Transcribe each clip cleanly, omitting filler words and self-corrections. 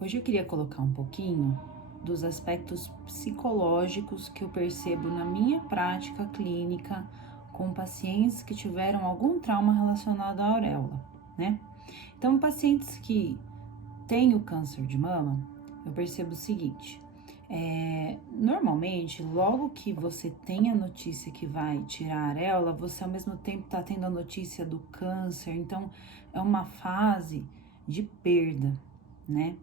Hoje eu queria colocar um pouquinho dos aspectos psicológicos que eu percebo na minha prática clínica com pacientes que tiveram algum trauma relacionado à auréola, né? Então, pacientes que têm o câncer de mama, eu percebo o seguinte: normalmente, logo que você tem a notícia que vai tirar a areola, você ao mesmo tempo está tendo a notícia do câncer, então é uma fase de perda, né?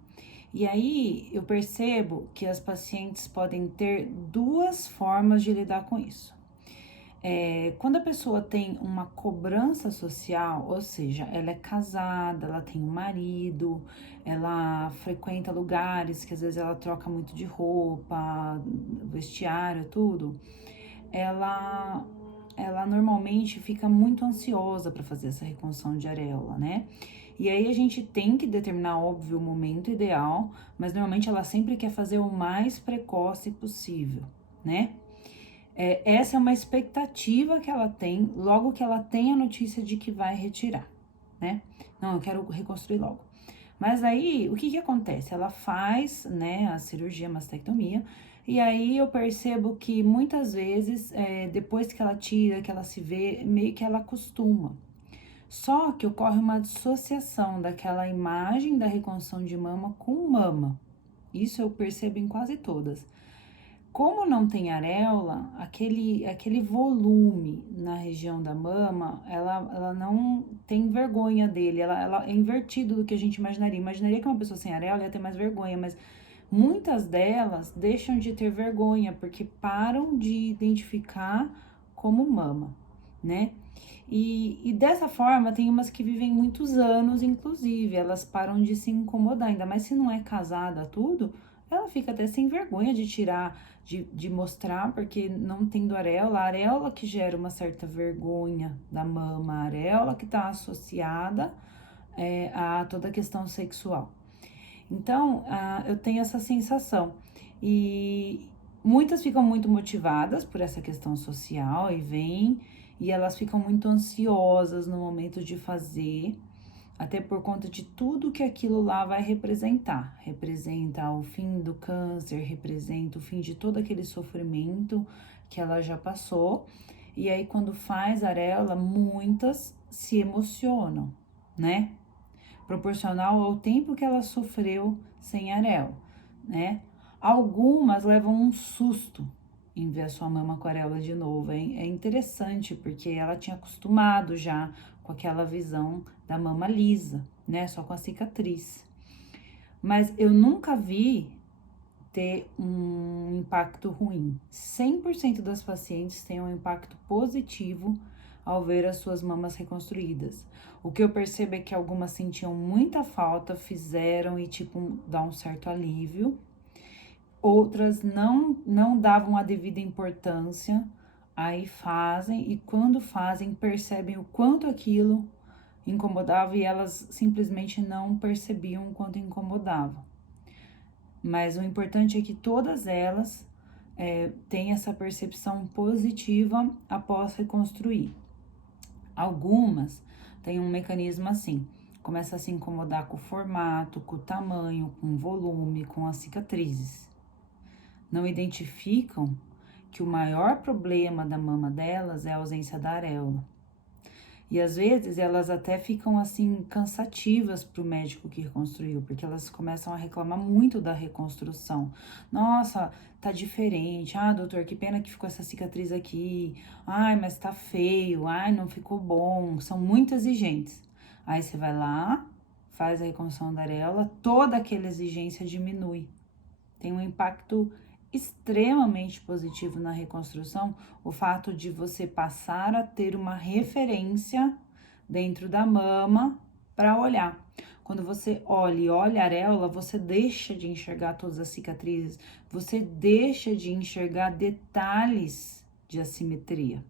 E aí eu percebo que as pacientes podem ter duas formas de lidar com isso. Quando a pessoa tem uma cobrança social, ou seja, ela é casada, ela tem um marido, ela frequenta lugares que às vezes ela troca muito de roupa, vestiário, tudo, ela, ela normalmente fica muito ansiosa para fazer essa reconstrução de areola, né? E aí a gente tem que determinar, óbvio, o momento ideal, mas normalmente ela sempre quer fazer o mais precoce possível, né? Essa é uma expectativa que ela tem logo que ela tem a notícia de que vai retirar, né? Não, eu quero reconstruir logo. Mas aí, o que que acontece? Ela faz, né, a cirurgia, a mastectomia, e aí eu percebo que muitas vezes, depois que ela tira, que ela se vê, meio que ela acostuma. Só que ocorre uma dissociação daquela imagem da reconstrução de mama com mama. Isso eu percebo em quase todas. Como não tem areola, aquele volume na região da mama, ela não tem vergonha dele, ela é invertido do que a gente imaginaria. Imaginaria que uma pessoa sem areola ia ter mais vergonha, mas muitas delas deixam de ter vergonha, porque param de identificar como mama, né? E dessa forma, tem umas que vivem muitos anos, inclusive, elas param de se incomodar, ainda mais se não é casada, tudo, ela fica até sem vergonha de tirar, de mostrar, porque não tendo areola, a areola que gera uma certa vergonha da mama, a areola que está associada a toda a questão sexual. Então, eu tenho essa sensação. E muitas ficam muito motivadas por essa questão social e vêm, e elas ficam muito ansiosas no momento de fazer, até por conta de tudo que aquilo lá vai representar. Representa o fim do câncer, representa o fim de todo aquele sofrimento que ela já passou. E aí, quando faz areola, muitas se emocionam, né? Proporcional ao tempo que ela sofreu sem areola, né? Algumas levam um susto em ver a sua mama com areola de novo. É interessante, porque ela tinha acostumado já com aquela visão da mama lisa, né? Só com a cicatriz. Mas eu nunca vi ter um impacto ruim. 100% das pacientes têm um impacto positivo ao ver as suas mamas reconstruídas. O que eu percebo é que algumas sentiam muita falta, fizeram e tipo dá um certo alívio. Outras não davam a devida importância, aí fazem e quando fazem percebem o quanto aquilo incomodava e elas simplesmente não percebiam o quanto incomodava. Mas o importante é que todas elas têm essa percepção positiva após reconstruir. Algumas têm um mecanismo assim, começa a se incomodar com o formato, com o tamanho, com o volume, com as cicatrizes. Não identificam que o maior problema da mama delas é a ausência da areola. E às vezes elas até ficam assim cansativas para o médico que reconstruiu, porque elas começam a reclamar muito da reconstrução. Nossa, tá diferente. Ah, doutor, que pena que ficou essa cicatriz aqui. Ai, mas tá feio. Ai, não ficou bom. São muito exigentes. Aí você vai lá, faz a reconstrução da areola, toda aquela exigência diminui. Tem um impacto extremamente positivo na reconstrução o fato de você passar a ter uma referência dentro da mama para olhar. Quando você olha e olha a areola, você deixa de enxergar todas as cicatrizes, você deixa de enxergar detalhes de assimetria,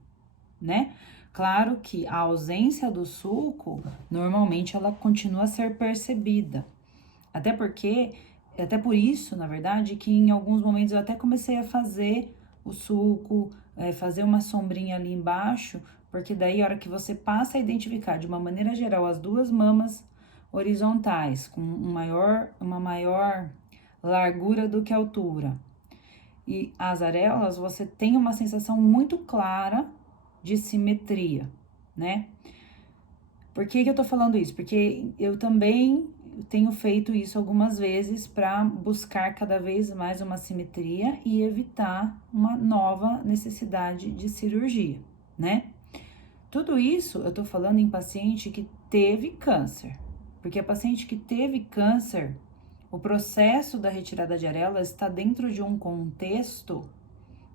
né? Claro que a ausência do sulco, normalmente ela continua a ser percebida. Até porque, até por isso, na verdade, que em alguns momentos eu até comecei a fazer o sulco, fazer uma sombrinha ali embaixo, porque daí a hora que você passa a identificar de uma maneira geral as duas mamas, horizontais, com uma maior largura do que altura. E as areolas, você tem uma sensação muito clara de simetria, né? Por que que eu tô falando isso? Porque eu também tenho feito isso algumas vezes para buscar cada vez mais uma simetria e evitar uma nova necessidade de cirurgia, né? Tudo isso eu tô falando em paciente que teve câncer, porque a paciente que teve câncer, o processo da retirada de areola está dentro de um contexto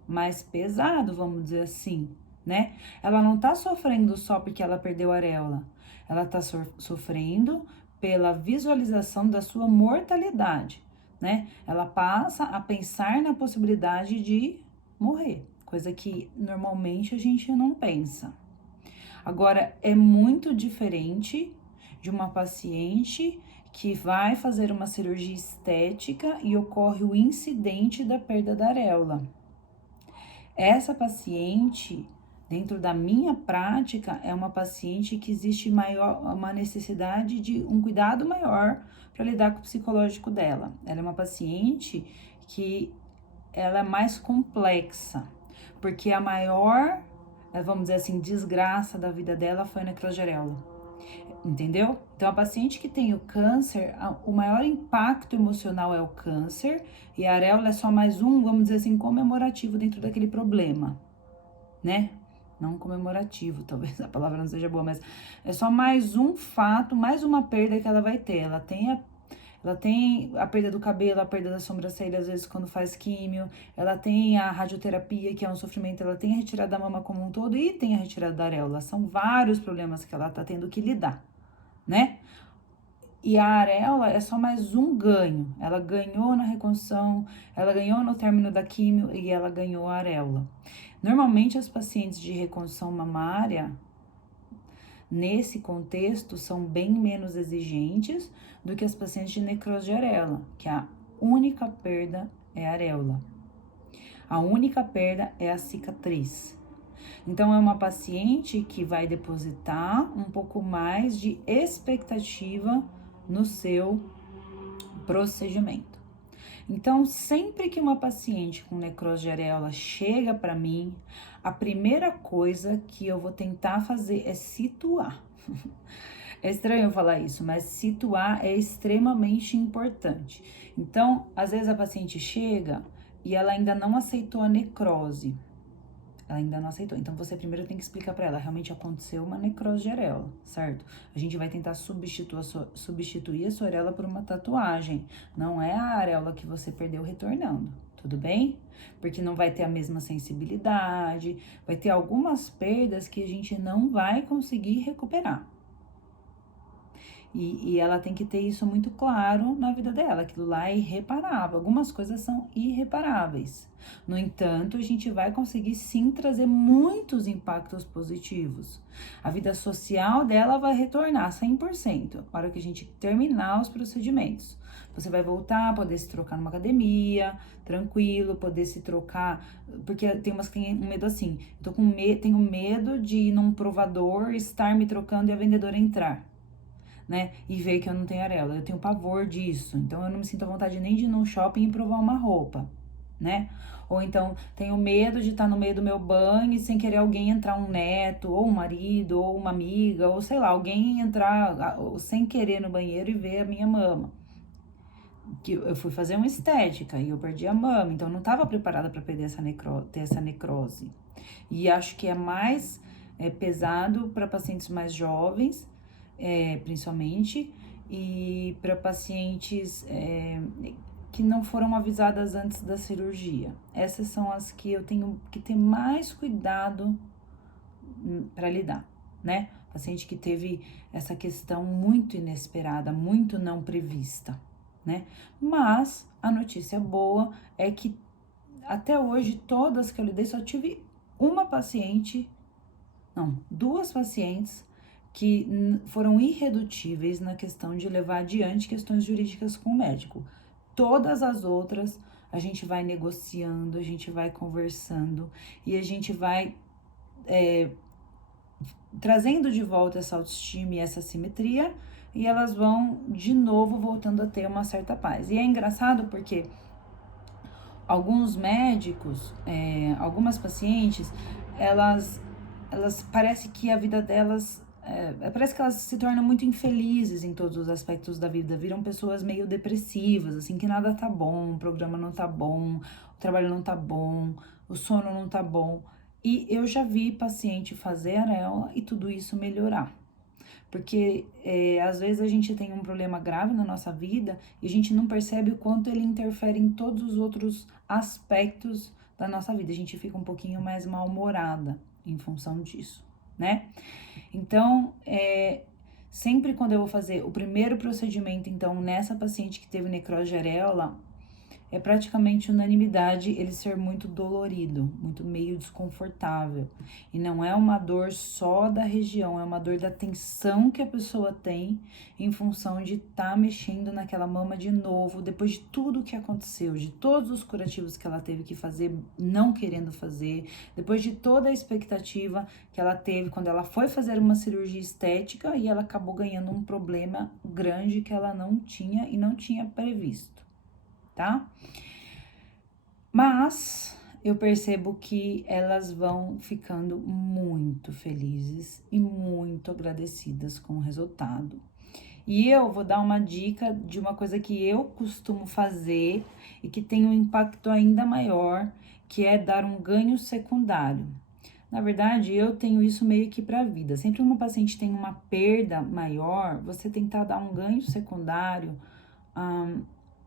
mais pesado, vamos dizer assim, né? Ela não tá sofrendo só porque ela perdeu a areola, ela tá sofrendo pela visualização da sua mortalidade, né? Ela passa a pensar na possibilidade de morrer, coisa que normalmente a gente não pensa. Agora, é muito diferente de uma paciente que vai fazer uma cirurgia estética e ocorre o incidente da perda da areola. Essa paciente, dentro da minha prática, é uma paciente que existe uma necessidade de um cuidado maior para lidar com o psicológico dela. Ela é uma paciente que ela é mais complexa, porque a maior, vamos dizer assim, desgraça da vida dela foi a necrose de areola. Entendeu? Então, a paciente que tem o câncer, o maior impacto emocional é o câncer, e a areola é só mais um, vamos dizer assim, comemorativo dentro daquele problema, né? Não comemorativo, talvez a palavra não seja boa, mas é só mais um fato, mais uma perda que ela vai ter. Ela tem a perda do cabelo, a perda da sobrancelha, às vezes quando faz químio, ela tem a radioterapia, que é um sofrimento, ela tem a retirada da mama como um todo e tem a retirada da areola. São vários problemas que ela tá tendo que lidar, né? E a areola é só mais um ganho. Ela ganhou na reconstrução, ela ganhou no término da químio e ela ganhou a areola. Normalmente, as pacientes de reconstrução mamária, nesse contexto, são bem menos exigentes do que as pacientes de necrose de areola, que a única perda é a areola. A única perda é a cicatriz. Então, é uma paciente que vai depositar um pouco mais de expectativa no seu procedimento. Então, sempre que uma paciente com necrose de areola chega para mim, a primeira coisa que eu vou tentar fazer é situar. É estranho eu falar isso, mas situar é extremamente importante. Então, às vezes a paciente chega e ela ainda não aceitou a necrose. Ela ainda não aceitou. Então, você primeiro tem que explicar para ela, realmente aconteceu uma necrose de areola, certo? A gente vai tentar substituir a sua areola por uma tatuagem. Não é a areola que você perdeu retornando, tudo bem? Porque não vai ter a mesma sensibilidade, vai ter algumas perdas que a gente não vai conseguir recuperar. E ela tem que ter isso muito claro na vida dela, aquilo lá é irreparável. Algumas coisas são irreparáveis. No entanto, a gente vai conseguir sim trazer muitos impactos positivos. A vida social dela vai retornar 100%, na hora que a gente terminar os procedimentos. Você vai voltar a poder se trocar numa academia, tranquilo, poder se trocar, porque tem umas que tem um medo assim, tenho medo de ir num provador, estar me trocando e a vendedora entrar, né? E ver que eu não tenho areola. Eu tenho pavor disso. Então, eu não me sinto à vontade nem de ir num shopping e provar uma roupa, né? Ou então, tenho medo de estar no meio do meu banho e sem querer alguém entrar, um neto, ou um marido, ou uma amiga, ou sei lá, alguém entrar sem querer no banheiro e ver a minha mama. Que eu fui fazer uma estética e eu perdi a mama, então eu não estava preparada para ter essa necrose. E acho que é mais pesado para pacientes mais jovens, principalmente, e para pacientes que não foram avisadas antes da cirurgia. Essas são as que eu tenho que ter mais cuidado para lidar, né? Paciente que teve essa questão muito inesperada, muito não prevista, né? Mas a notícia boa é que até hoje, todas que eu lidei, só tive duas pacientes que foram irredutíveis na questão de levar adiante questões jurídicas com o médico. Todas as outras, a gente vai negociando, a gente vai conversando e a gente vai trazendo de volta essa autoestima e essa simetria e elas vão de novo voltando a ter uma certa paz. E é engraçado porque alguns médicos, algumas pacientes, elas parece que a vida delas, parece que elas se tornam muito infelizes em todos os aspectos da vida, viram pessoas meio depressivas, assim, que nada tá bom, o programa não tá bom, o trabalho não tá bom, o sono não tá bom. E eu já vi paciente fazer areola e tudo isso melhorar. Porque às vezes a gente tem um problema grave na nossa vida e a gente não percebe o quanto ele interfere em todos os outros aspectos da nossa vida. A gente fica um pouquinho mais mal-humorada em função disso, né? Então, sempre quando eu vou fazer o primeiro procedimento, então, nessa paciente que teve necrose de areola, é praticamente unanimidade ele ser muito dolorido, muito meio desconfortável. E não é uma dor só da região, é uma dor da tensão que a pessoa tem em função de estar mexendo naquela mama de novo, depois de tudo que aconteceu, de todos os curativos que ela teve que fazer, não querendo fazer, depois de toda a expectativa que ela teve quando ela foi fazer uma cirurgia estética e ela acabou ganhando um problema grande que ela não tinha e não tinha previsto, tá? Mas eu percebo que elas vão ficando muito felizes e muito agradecidas com o resultado. E eu vou dar uma dica de uma coisa que eu costumo fazer e que tem um impacto ainda maior, que é dar um ganho secundário. Na verdade, eu tenho isso meio que para a vida. Sempre que uma paciente tem uma perda maior, você tentar dar um ganho secundário,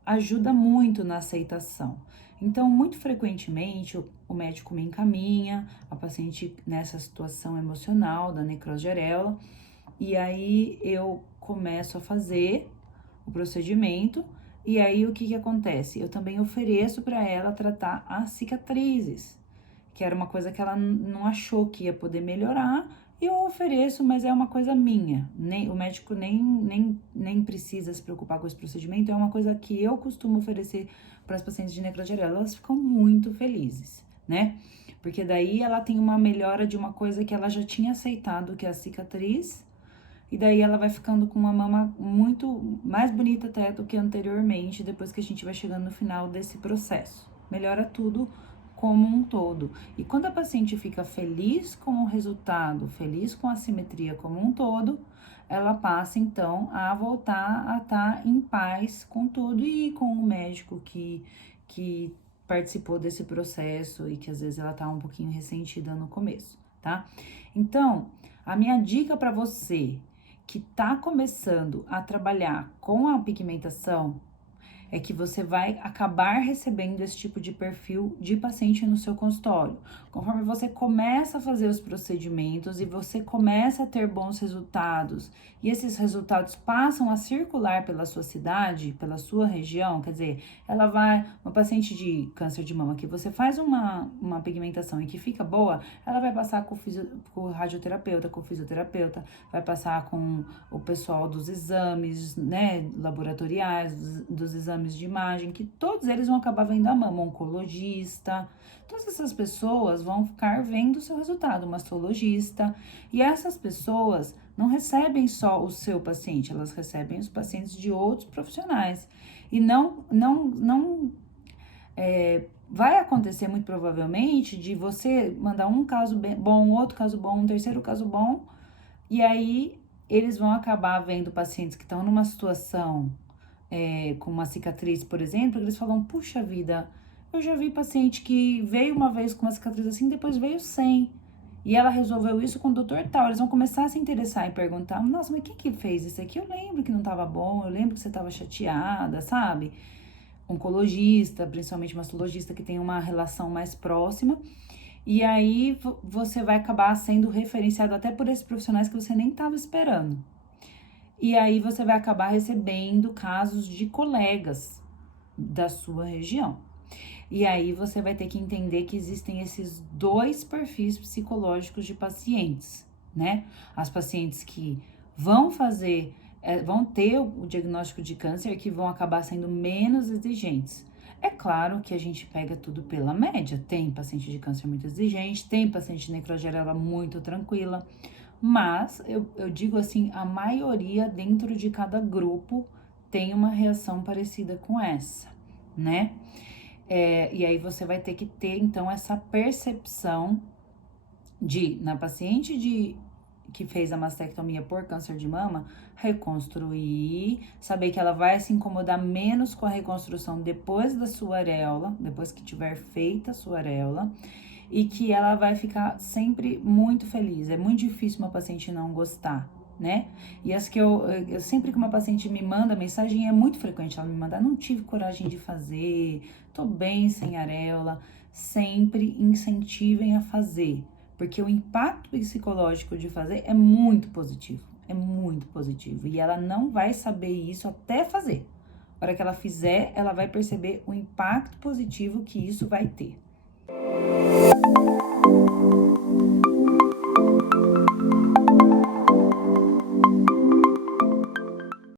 ajuda muito na aceitação. Então, muito frequentemente, o médico me encaminha a paciente nessa situação emocional da necrose de areola, e aí eu começo a fazer o procedimento, e aí o que acontece? Eu também ofereço para ela tratar as cicatrizes, que era uma coisa que ela não achou que ia poder melhorar, e eu ofereço, mas é uma coisa minha. O médico nem precisa se preocupar com esse procedimento, é uma coisa que eu costumo oferecer para as pacientes de necrose de areola. Elas ficam muito felizes, né? Porque daí ela tem uma melhora de uma coisa que ela já tinha aceitado, que é a cicatriz, e daí ela vai ficando com uma mama muito mais bonita até do que anteriormente, depois que a gente vai chegando no final desse processo. Melhora tudo como um todo. E quando a paciente fica feliz com o resultado, feliz com a simetria como um todo, ela passa então a voltar a estar em paz com tudo e com o médico que participou desse processo e que às vezes ela tá um pouquinho ressentida no começo, tá? Então, a minha dica para você que tá começando a trabalhar com a pigmentação é que você vai acabar recebendo esse tipo de perfil de paciente no seu consultório. Conforme você começa a fazer os procedimentos e você começa a ter bons resultados, e esses resultados passam a circular pela sua cidade, pela sua região, quer dizer, uma paciente de câncer de mama que você faz uma pigmentação e que fica boa, ela vai passar com o radioterapeuta, com o fisioterapeuta, vai passar com o pessoal dos exames, né, laboratoriais, dos exames de imagem, que todos eles vão acabar vendo a mama, oncologista, todas essas pessoas vão ficar vendo o seu resultado, mastologista, e essas pessoas não recebem só o seu paciente, elas recebem os pacientes de outros profissionais, e vai acontecer muito provavelmente de você mandar um caso bom, outro caso bom, um terceiro caso bom, e aí eles vão acabar vendo pacientes que estão numa situação com uma cicatriz, por exemplo, eles falam, puxa vida, eu já vi paciente que veio uma vez com uma cicatriz assim, depois veio sem. E ela resolveu isso com o doutor tal. Eles vão começar a se interessar e perguntar, nossa, mas quem que fez isso aqui? Eu lembro que não estava bom, eu lembro que você estava chateada, sabe? Oncologista, principalmente mastologista, que tem uma relação mais próxima. E aí você vai acabar sendo referenciado até por esses profissionais que você nem estava esperando. E aí você vai acabar recebendo casos de colegas da sua região. E aí você vai ter que entender que existem esses dois perfis psicológicos de pacientes, né? As pacientes que vão ter o diagnóstico de câncer, que vão acabar sendo menos exigentes. É claro que a gente pega tudo pela média. Tem paciente de câncer muito exigente, tem paciente de necrose de areola muito tranquila, Mas eu digo assim, a maioria dentro de cada grupo tem uma reação parecida com essa, né? E aí você vai ter que ter, então, essa percepção na paciente que fez a mastectomia por câncer de mama, reconstruir, saber que ela vai se incomodar menos com a reconstrução depois da sua areola, depois que tiver feita a sua areola, e que ela vai ficar sempre muito feliz. É muito difícil uma paciente não gostar, né? E as que eu sempre que uma paciente me manda mensagem, é muito frequente ela me mandar, não tive coragem de fazer, tô bem sem areola. Sempre incentivem a fazer, porque o impacto psicológico de fazer é muito positivo, e ela não vai saber isso até fazer. A hora que ela fizer, ela vai perceber o impacto positivo que isso vai ter.